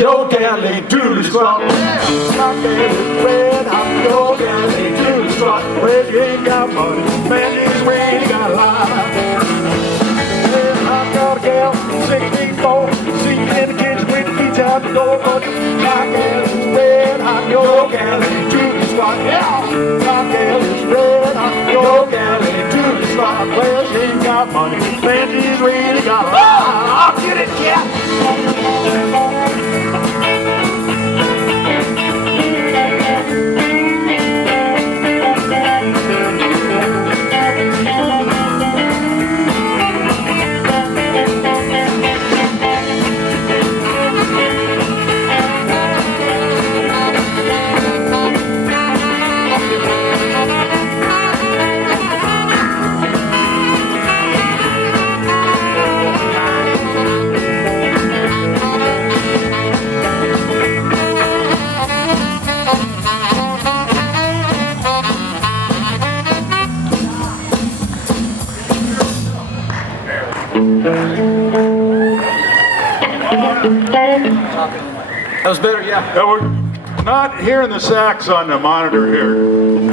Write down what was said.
your gal ain't doing squat. My gal is red hot, your gal ain't doing squat. Well, you ain't got money, man, you just really got a lot. Well, I got a gal, 6 feet 4, see you in the kitchen with the feet out the door. But my gal is red hot, your gal ain't doing squat. Yeah, my gal is red hot, your gal ain't doing squat. Well, she ain't got money, man, she's really got a lot. I'll get it, yeah. That was better, yeah. We're not hearing the sax on the monitor here.